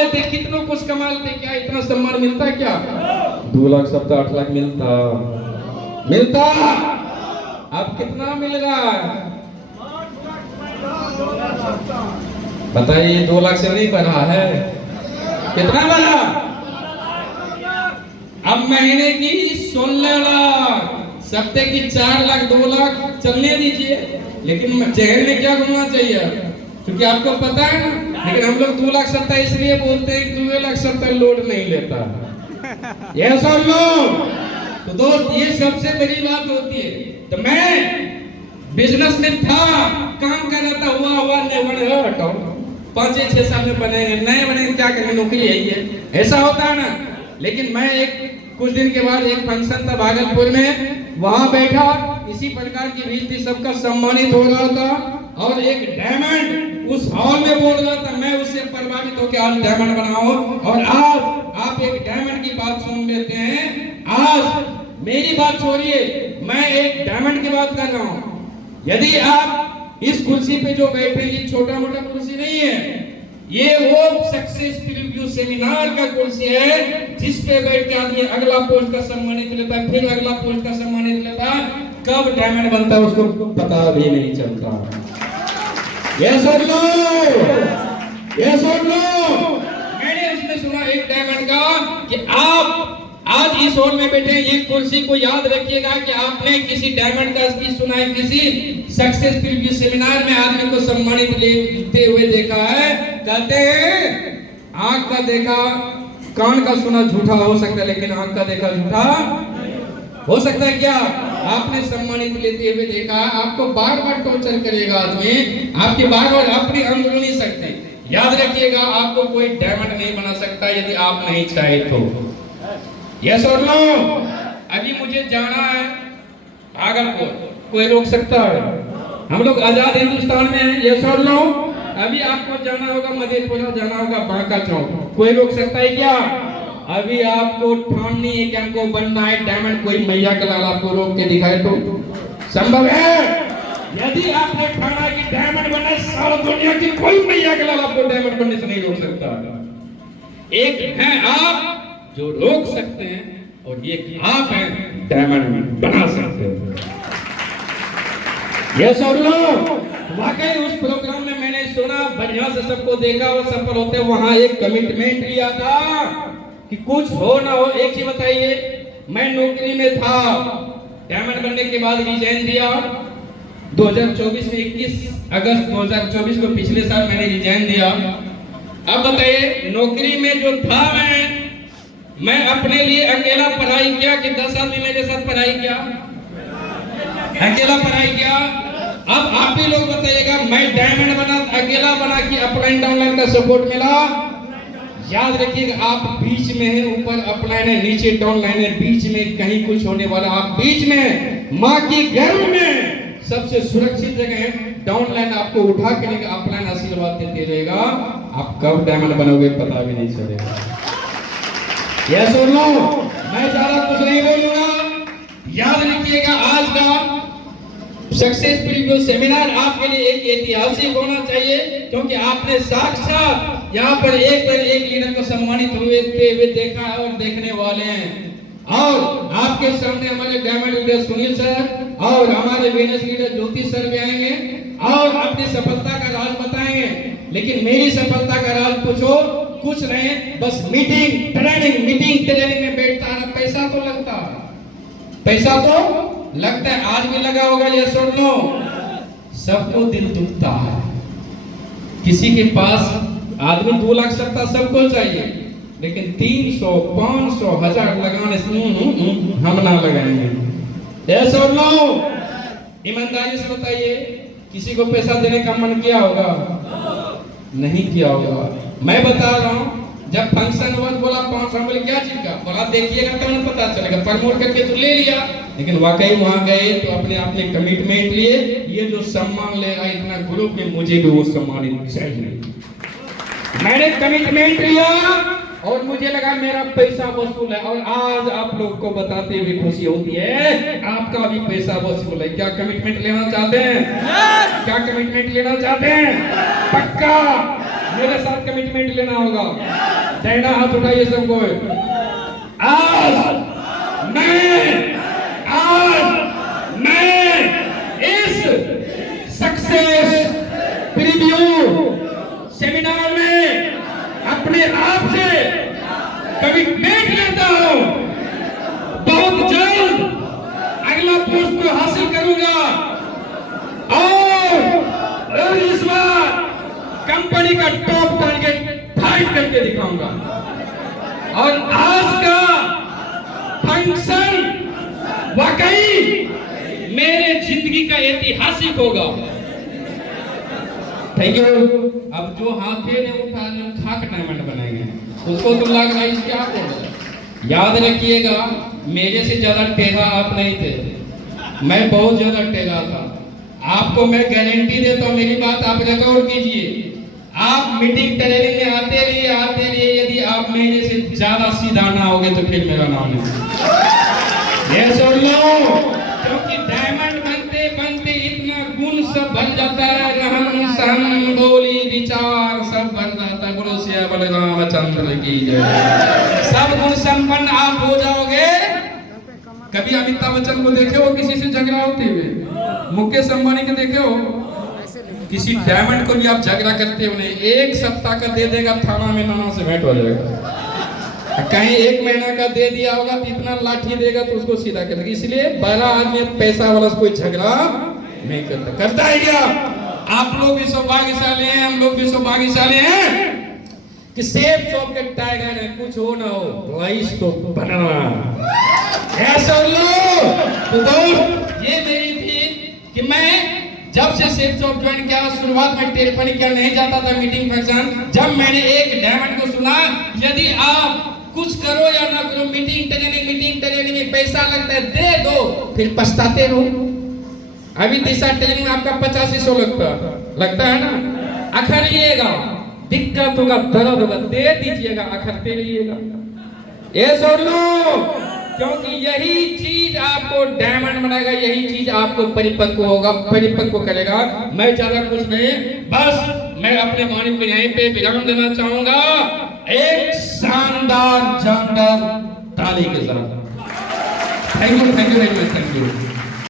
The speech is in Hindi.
में थे, कितनों कुछ कमाते, क्या इतना सम्मान मिलता है क्या? 2 लाख 7 8 लाख मिलता। अब कितना मिल रहा है बताइए? 2 लाख से नहीं बढ़ा है, कितना बढ़ा? अब महीने की 16 लाख, सप्ते की 4 लाख, 2 लाख चलने दीजिए, लेकिन जहर में क्या घूमना चाहिए? क्योंकि आपको पता है ना, लेकिन हम लोग 2 लाख 70 इसलिए बोलते हैं कि 2 लाख 70 लोड नहीं लेता। ये सब लोग तो दोस्त, ये सबसे बड़ी बात होती है। तो मैं बिजनेस में था, काम कर रहा था, हुआ नहीं बने, हटाओ 5-6 साल में बने नहीं बने, क्या करें, नौकरी यही है, ऐसा होता है ना। लेकिन मैं कुछ दिन के बाद एक फंक्शन था भागलपुर में, वहां बैठा, इसी प्रकार की भीड़ थी, सबका सम्मानित हो रहा था, और एक डायमंड उस हॉल में बोल रहा था। मैं उससे प्रभावित होकर आज डायमंड बनाओ, और आज आप एक डायमंड की बात सुन लेते हैं। आज मेरी बात छोड़िए, मैं एक डायमंड की बात कर रहा हूं। यदि आप इस कुर्सी पे जो बैठे, ये छोटा मोटा कुर्सी नहीं है, ये वो सक्सेस प्रीव्यू सेमिनार का कुर्सी है, जिस पे बैठ के आदमी अगला पोस्ट का सम्मानित लेता है, फिर अगला पोस्ट का सम्मानित लेता है। कब डायमंड बनता है उसको पता भी नहीं चलता। ये सुन लो, ये सुन लो। मैंने उसमें सुना एक डायमंड का कि आप आज इस हॉल में बैठे, ये कुर्सी को याद रखिएगा कि आपने किसी डायमंड का स्पीच सुना है, किसी सक्सेस प्रीव्यू सेमिनार में आदमी को सम्मानित लेते हुए देखा है। कहते हैं आंख का देखा, कान का सुना झूठा हो सकता है, लेकिन आंख का देखा झूठा हो सकता है क्या? आपने सम्मानित लेते हुए देखा, आपको बार बार टॉर्चर करेगा आदमी, आपके बार बार अपनी अंदरूनी शक्ति। याद रखिएगा, आपको कोई डायमंड नहीं बना सकता यदि आप नहीं चाहे तो। यस और नो? अभी मुझे जाना है भागलपुर, कोई रोक सकता है? हम लोग आजाद हिंदुस्तान में हैं। यस और नो? अभी आपको जाना होगा मधेपुरा, जाना होगा बांका चौक, कोई रोक सकता है क्या? अभी आपको ठाननी है कि हमको बनना है डायमंड, कोई मैया का लाल आपको रोक के दिखाए तो संभव है? यदि आपने ठाना कि डायमंड बनना, सारा दुनिया की कोई मैया का लाल आपको डायमंड बनने से नहीं रोक सकता। एक है आप जो रोक सकते हैं, और ये आप हैं डायमंड बना सकते हैं। ये सुन लो, वाकई उस प्रोग्राम में मैंने सुना, बढ़िया से सबको देखा और सफल होते, वहां एक कमिटमेंट लिया था कि कुछ हो ना हो। एक ही बताइए, मैं नौकरी में था, डायमंड बनने के बाद रिजाइन दिया 2024 में, 21 अगस्त 2024 को, पिछले साल मैंने रिजाइन दिया। अब बताइए, नौकरी में जो था मैं अपने लिए अकेला पढ़ाई किया कि 10 आदमी मेरे साथ पढ़ाई किया? अकेला पढ़ाई किया। अब आप ही लोग बताइएगा, मैं डायमंड बना, अकेला बना कि अपलाइन डाउनलाइन का सपोर्ट मिला? याद रखिएगा, आप बीच में हैं, ऊपर अपलाइन है, नीचे डाउनलाइन है, बीच में कहीं कुछ होने वाला। आप बीच में माँ की गर्भ में सबसे सुरक्षित जगह है, डाउनलाइन आपको उठा के लेकर अपलाइन आशीर्वाद देते रहेगा। आप कब डायमंड बनोगे पता भी नहीं चलेगा। यह सुन लो, मैं ज्यादा कुछ नहीं बोलूंगा। याद रखिएगा, आज का सक्सेस प्रीव्यू सेमिनार आपके लिए एक ऐतिहासिक होना चाहिए, क्योंकि आपने साक्षात यहाँ पर एक पर एक लीडर को सम्मानित हुए देखा है और देखने वाले हैं। और आपके सामने हमारे डायमंड लीडर सुनील सर और हमारे वीनस लीडर ज्योति सर भी आएंगे और अपनी सफलता का राज बताएंगे। लेकिन मेरी सफलता का राज पूछो, कुछ नहीं, बस मीटिंग ट्रेनिंग में बैठता है। पैसा तो लगता है, पैसा तो लगता है, आज भी लगा होगा। ये सुन लो, सबको दिल दुखता है। किसी के पास आदमी 2 लाख सकता, सबको चाहिए, लेकिन 300, 500, 1000 लगाने से हम ना लगाएंगे। ये सुन लो, ईमानदारी से बताइए, किसी को पैसा देने का मन किया होगा? नहीं किया होगा। मैं बता रहा हूँ, जब फंक्शन हुआ बोला 500, बोले क्या चीज का? बोला देखिएगा तब तो पता चलेगा, प्रमोट करके तो ले लिया, लेकिन वाकई वहां गए तो अपने आपने कमिटमेंट लिए। ये जो सम्मान ले रहा है इतना ग्रुप में, मुझे भी वो सम्मान चाहिए। मैंने कमिटमेंट लिया और मुझे लगा मेरा पैसा वसूल है, और आज आप लोग को बताते हुए खुशी होती है, आपका भी पैसा वसूल है। क्या कमिटमेंट लेना चाहते हैं? क्या कमिटमेंट लेना चाहते हैं? पक्का मेरे साथ कमिटमेंट लेना होगा। दाहिना हाथ उठाइए सबको। आज मैं इस सक्सेस प्रीव्यू सेमिनार में अपने आप से कमिटमेंट लेता हूं, बहुत जल्द अगला पोस्ट को हासिल करूंगा और इस बार कंपनी का टॉप टारगेट फाइट करके दिखाऊंगा। और आज का फंक्शन वाकई मेरे जिंदगी का ऐतिहासिक होगा। Thank you. अब जो हाथ पे ने उठा खाक डायमंड बनाएंगे उसको तुम लग रहा है क्या बोल। याद रखिएगा, मेरे से ज्यादा टेढ़ा आप नहीं थे, मैं बहुत ज्यादा टेढ़ा था। आपको मैं गारंटी देता हूँ, मेरी बात आप रिकॉर्ड कीजिए। आप मीटिंग ट्रेनिंग में आते रहिए। यदि आप मेरे से ज्यादा सीधा ना होगे तो फिर मेरा नाम नहीं। ये सुन लो, क्योंकि डायमंड बनते बनते इतना गुण सब बन जाता है, रहन सहन बोली विचार सब बन जाता है। बोलो श्री बलरामचंद्र की जय। सब गुण संपन्न आप हो जाओगे। कभी अमिताभ बच्चन को देखे हो किसी से झगड़ा होते हुए? मुकेश अंबानी को देखे हो? किसी डायमंड को भी आप झगड़ा करते हो नहीं, एक सप्ताह का दे देगा, थाना में नाना से भेंट हो जाएगा। कहीं 1 महीना का दे दिया होगा तो इतना लाठी देगा तो उसको सीधा कर देगा। इसलिए बड़ा आदमी पैसा वाला कोई झगड़ा नहीं करता है क्या? आप लोग भी सौभाग्यशाली हैं, हम लोग भी सौभाग्यशाली हैं कि सेफ शॉप के टाइगर है, कुछ हो ना हो रईस तो बनना। ऐसा लो तो दोस्त, ये मेरी थी कि मैं जब से सेफ जॉब ज्वाइन किया, शुरुआत में टेलीफोनिक क्या नहीं जाता था मीटिंग फंक्शन। जब मैंने एक डायमंड को सुना, यदि आप कुछ करो या ना करो, मीटिंग ट्रेनिंग में पैसा लगता है, दे दो, फिर पछताते रहो। अभी दिशा ट्रेनिंग में आपका 8500 लगता है ना। अखरिएगा, दिक्कत होगा, दर्द होगा, दे दीजिएगा, अखरते रहिएगा। ये सुन लो, क्योंकि यही चीज आपको डायमंड बनाएगा, यही चीज आपको परिपक्व करेगा। मैं ज्यादा कुछ नहीं, बस मैं अपने वाणी को यहीं पे विराम देना चाहूंगा एक शानदार जानदार ताली के साथ। Thank you very much. Thank you.